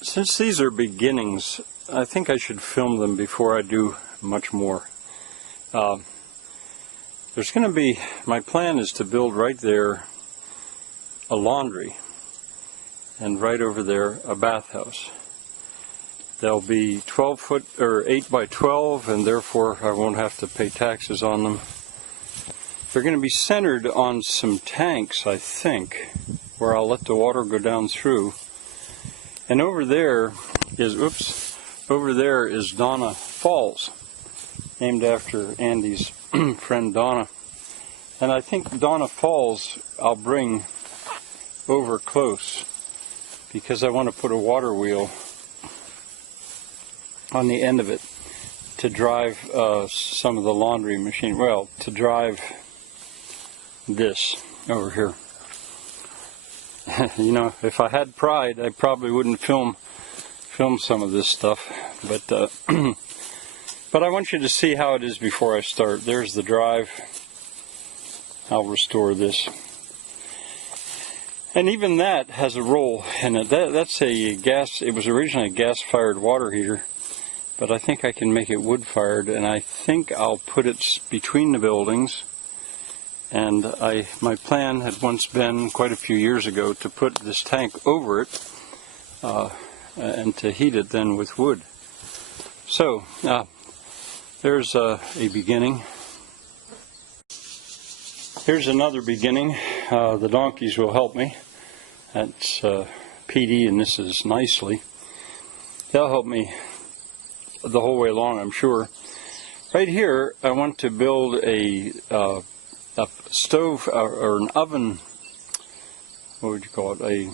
Since these are beginnings, I think I should film them before I do much more. There's going to be, my plan is to build right there a laundry, and right over there a bathhouse. They'll be 12 foot or 8 by 12, and therefore I won't have to pay taxes on them. They're going to be centered on some tanks, I think, where I'll let the water go down through. And over there is Donna Falls, named after Andy's friend Donna. And I think Donna Falls I'll bring over close, because I want to put a water wheel on the end of it to drive some of the laundry machine. Well, to drive this over here. You know, if I had pride, I probably wouldn't film some of this stuff, but but I want you to see how it is before I start. There's the drive. I'll restore this, and even that has a roll in it. That's a gas. It was originally a gas-fired water heater, but I think I can make it wood-fired, and I think I'll put it between the buildings. And my plan had once been, quite a few years ago, to put this tank over it and to heat it then with wood. So, there's a beginning. Here's another beginning. The donkeys will help me. That's PD, and this is Nicely. They'll help me the whole way along, I'm sure. Right here, I want to build a stove or an oven, what would you call it, a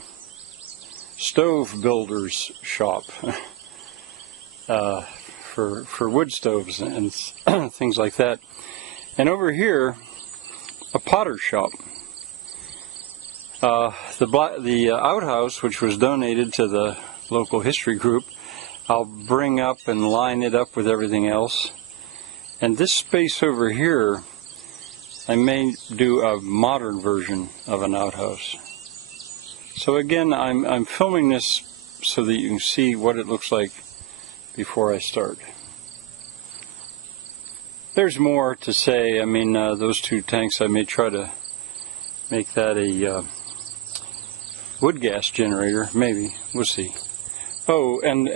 stove builder's shop for wood stoves and things like that. And over here, a potter shop. The outhouse, which was donated to the local history group, I'll bring up and line it up with everything else. And this space over here, I may do a modern version of an outhouse. So again, I'm filming this so that you can see what it looks like before I start. There's more to say. I mean, those two tanks, I may try to make that a wood gas generator. Maybe. We'll see. Oh, and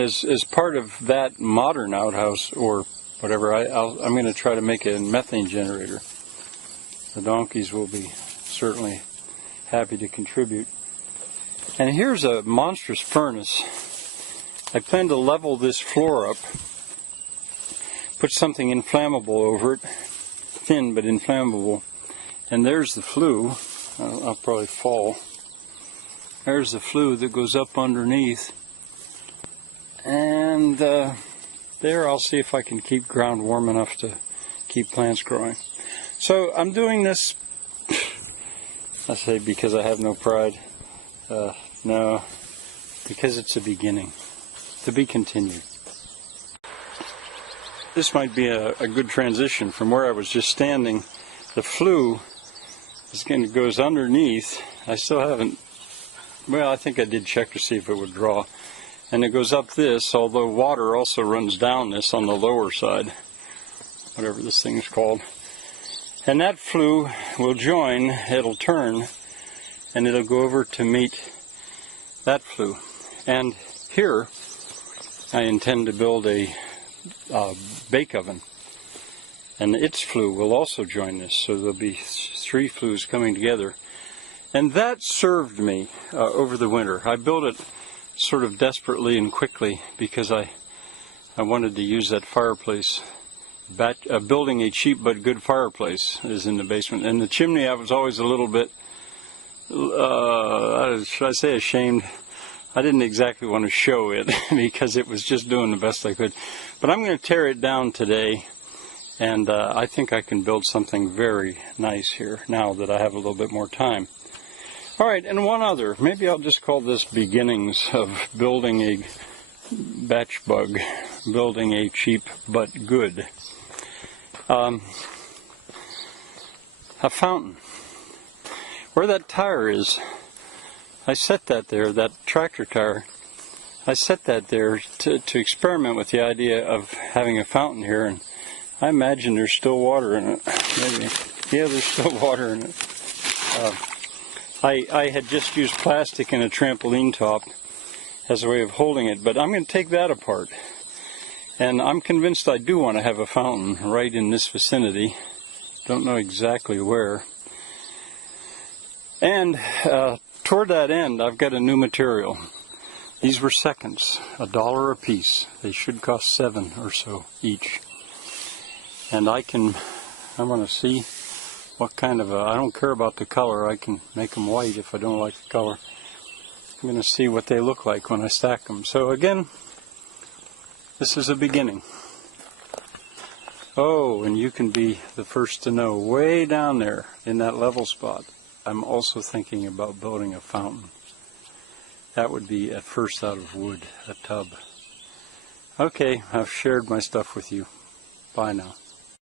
as part of that modern outhouse or whatever, I'm going to try to make a methane generator. The donkeys will be certainly happy to contribute. And here's a monstrous furnace. I plan to level this floor up, put something inflammable over it, thin but inflammable. And there's the flue. I'll probably fall. There's the flue that goes up underneath. And there I'll see if I can keep ground warm enough to keep plants growing. So I'm doing this, I say because I have no pride. No, because it's a beginning, to be continued. This might be a good transition from where I was just standing. The flue goes underneath. I still haven't, well, I think I did check to see if it would draw. And it goes up this, although water also runs down this on the lower side, whatever this thing is called. And that flue will join, it'll turn, and it'll go over to meet that flue. And here, I intend to build a bake oven. And its flue will also join this, so there'll be 3 flues coming together. And that served me over the winter. I built it sort of desperately and quickly because I wanted to use that fireplace. Building a cheap but good fireplace is in the basement, and the chimney I was always a little bit, should I say ashamed? I didn't exactly want to show it because it was just doing the best I could. But I'm going to tear it down today, and I think I can build something very nice here now that I have a little bit more time. All right, and one other, maybe I'll just call this beginnings of building a Bachbug, building a cheap but good. A fountain. Where that tire is, I set that there, that tractor tire, I set that there to experiment with the idea of having a fountain here, and I imagine there's still water in it. Maybe. Yeah, there's still water in it. I had just used plastic and a trampoline top as a way of holding it, but I'm going to take that apart. And I'm convinced I do want to have a fountain right in this vicinity. Don't know exactly where. And toward that end, I've got a new material. These were seconds, $1 a piece. They should cost $7 or so each. And I want to see what kind of I don't care about the color. I can make them white if I don't like the color. I'm going to see what they look like when I stack them. So again, this is a beginning. Oh, and you can be the first to know, way down there in that level spot, I'm also thinking about building a fountain. That would be at first out of wood, a tub. Okay, I've shared my stuff with you. Bye now.